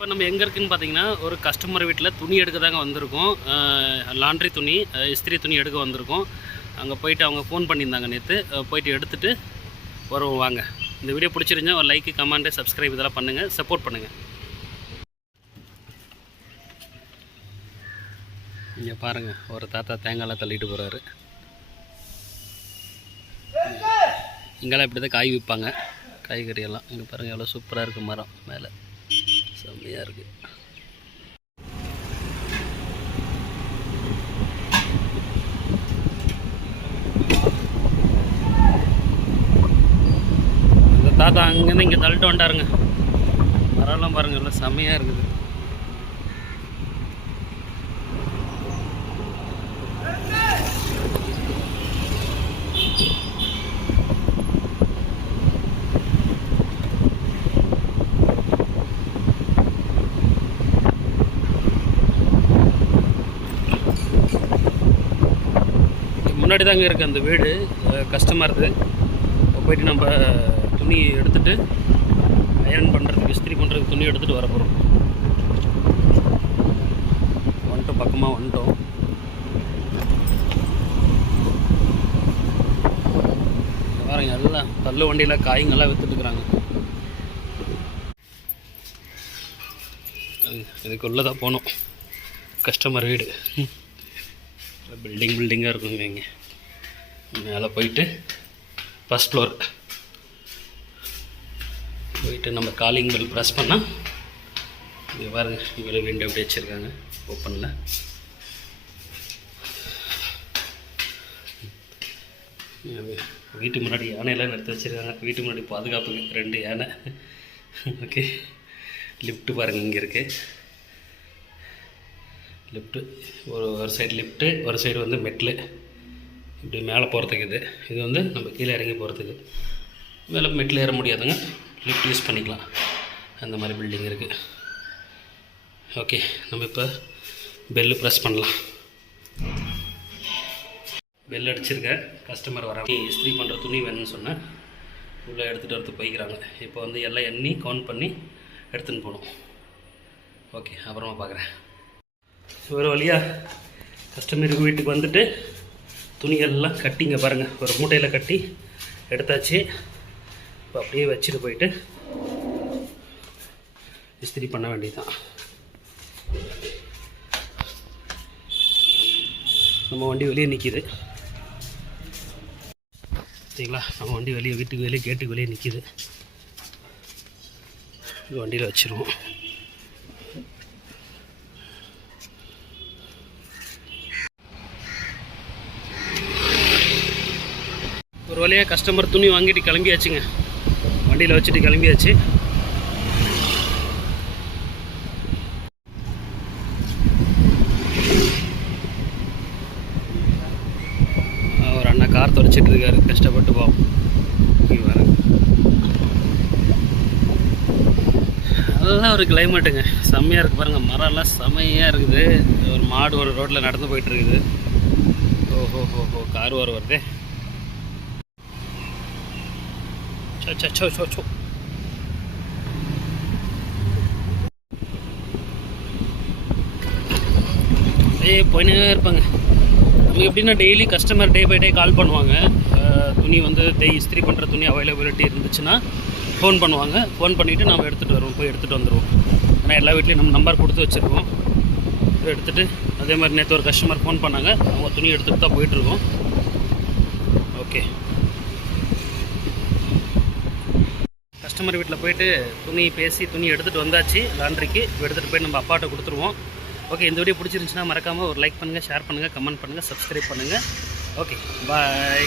இப்போ நம்ம எங்கே இருக்குன்னு பார்த்தீங்கன்னா ஒரு கஸ்டமர் வீட்டில் துணி எடுக்க தாங்க வந்திருக்கோம். லாண்ட்ரி துணி இஸ்திரி துணி எடுக்க வந்திருக்கோம். அங்கே போயிட்டு அவங்க ஃபோன் பண்ணியிருந்தாங்க நேற்று போயிட்டு எடுத்துகிட்டு வருவோம் வாங்க. இந்த வீடியோ பிடிச்சிருந்தா ஒரு லைக்கு கமெண்ட்டு சப்ஸ்கிரைப் இதெல்லாம் பண்ணுங்கள் சப்போர்ட் பண்ணுங்கள் இங்கே பாருங்கள் ஒரு தாத்தா தேங்காயெலாம் தள்ளிட்டு போகிறாரு இங்கெல்லாம் இப்படி தான் காய் விற்பாங்க. காய்கறியெல்லாம். இங்கே பாருங்கள் எவ்வளோ சூப்பராக இருக்குது மரம் மேலே. செம்மையாக இருக்குது தாத்தா அங்கேருந்து இங்கே தள்ளிட்டு வந்துட்டாருங்க. மரம்லாம் பாருங்கள் எல்லாம் செம்மையாக இருக்குது. முன்னாடி தாங்க இருக்குது அந்த வீடு. கஸ்டமருது போயிட்டு நம்ம துணி எடுத்துட்டு அயன் பண்ணுறதுக்கு இஸ்திரி பண்ணுறதுக்கு துணி எடுத்துகிட்டு வர போகிறோம் வந்துட்டோம் பக்கமாக வந்துட்டோம். பாருங்க எல்லாம் தள்ளு வண்டியில் காய்ங்கெல்லாம் விற்றுட்டுருக்குறாங்க இதுக்குள்ளே தான் போகணும் கஸ்டமர் வீடு. பில்டிங் பில்டிங்காக இருக்குங்க இங்கே. மேலே போயிட்டு ஃபஸ்ட் ஃப்ளோர் போயிட்டு நம்ம காலிங் பெல் ப்ரெஸ் பண்ணால் இங்கே பாருங்க இவ்வளோ விண்டோ அப்படி வச்சுருக்காங்க ஓப்பனில் வீட்டு முன்னாடி யானையெல்லாம் நிறுத்தி வச்சுருக்காங்க. வீட்டு முன்னாடி பாதுகாப்புக்கு ரெண்டு யானை. ஓகே லிஃப்ட்டு பாருங்கள் இங்கே இருக்குது லிஃப்ட்டு ஒரு ஒரு சைடு லிஃப்ட்டு ஒரு சைடு வந்து மெட்டில் இப்படி மேலே போகிறதுக்கு இது. இது வந்து நம்ம கீழே இறங்கி போகிறதுக்கு. மேலே மெட்டில் ஏற முடியாதுங்க. லிஃப்ட் யூஸ் பண்ணிக்கலாம். அந்த மாதிரி பில்டிங் இருக்குது ஓகே நம்ம இப்போ பெல்லு ப்ரெஸ் பண்ணலாம். பெல் அடிச்சிருக்கேன் கஸ்டமர் வர இஸ்திரி பண்ணுற துணி வேணும்னு சொன்னேன் உள்ளே எடுத்துகிட்டு வரது போய்க்கிறாங்க. இப்போ வந்து எல்லாம் எண்ணி கவுண்ட் பண்ணி எடுத்துன்னு போகணும். ஓகே அப்புறமா பார்க்குறேன். ஒரு வழியாக கஸ்டமருக்கு வீட்டுக்கு வந்துட்டு துணியெல்லாம் கட்டிங்க பாருங்கள் ஒரு மூட்டையில் கட்டி எடுத்தாச்சு. இப்போ அப்படியே வச்சுட்டு போயிட்டு இஸ்திரி பண்ண வேண்டியதுதான். நம்ம வண்டி வெளியே நிற்கிது சரிங்களா? நம்ம வண்டி வெளியே வீட்டுக்கு வெளியே கேட்டுக்கு வெளியே நிற்கிது வண்டியில் வச்சுருவோம். ஒரு வழியாக கஸ்டமர் துணி வாங்கிட்டு கிளம்பியாச்சுங்க. வண்டியில் வச்சுட்டு கிளம்பியாச்சு. ஒரு அண்ணா கார் துடைச்சிட்டு இருக்காரு. கஷ்டப்பட்டு போவோம் இங்க நல்ல ஒரு கிளைமேட்டுங்க செம்மையாக இருக்குது பாருங்கள் மரம்லாம் செம்மையாக இருக்குது. ஒரு மாடு ஒரு ரோட்டில் நடந்து போயிட்டு இருக்குது. ஓஹோ ஹோ ஹோ கார் வர வருதே. 자, சோ சோ 저, 저. ஏய் போயினே இருப்பாங்க. நமக்கு எப்படின்னா daily customer day by day call பண்ணுவாங்க. துணி வந்து டெய் இஸ்திரி பண்ணுற துணி அவைலபிலிட்டி இருந்துச்சுன்னா ஃபோன் பண்ணுவாங்க. ஃபோன் பண்ணிவிட்டு நம்ம எடுத்துகிட்டு வருவோம். போய் எடுத்துகிட்டு வந்துடுவோம் ஏன்னா எல்லா வீட்லேயும் நம்ம நம்பர் கொடுத்து வச்சுருக்கோம். எடுத்துகிட்டு அதே மாதிரி நேற்று ஒரு கஸ்டமர் ஃபோன் பண்ணாங்க. அவங்க துணி எடுத்துகிட்டு தான் போயிட்டுருக்கோம் ஓகே கஸ்டமர் வீட்டில் போயிட்டு துணி பேசி துணி எடுத்துகிட்டு வந்தாச்சு. லாண்ட்ரிக்கு. எடுத்துகிட்டு போய் நம்ம அப்பாட்ட கொடுத்துருவோம். ஓகே இந்த வீடியோ பிடிச்சிருந்துச்சுன்னா மறக்காமல் ஒரு லைக் பண்ணுங்கள் ஷேர் பண்ணுங்கள் கமெண்ட் பண்ணுங்கள் சப்ஸ்கிரைப் பண்ணுங்கள் ஓகே பாய்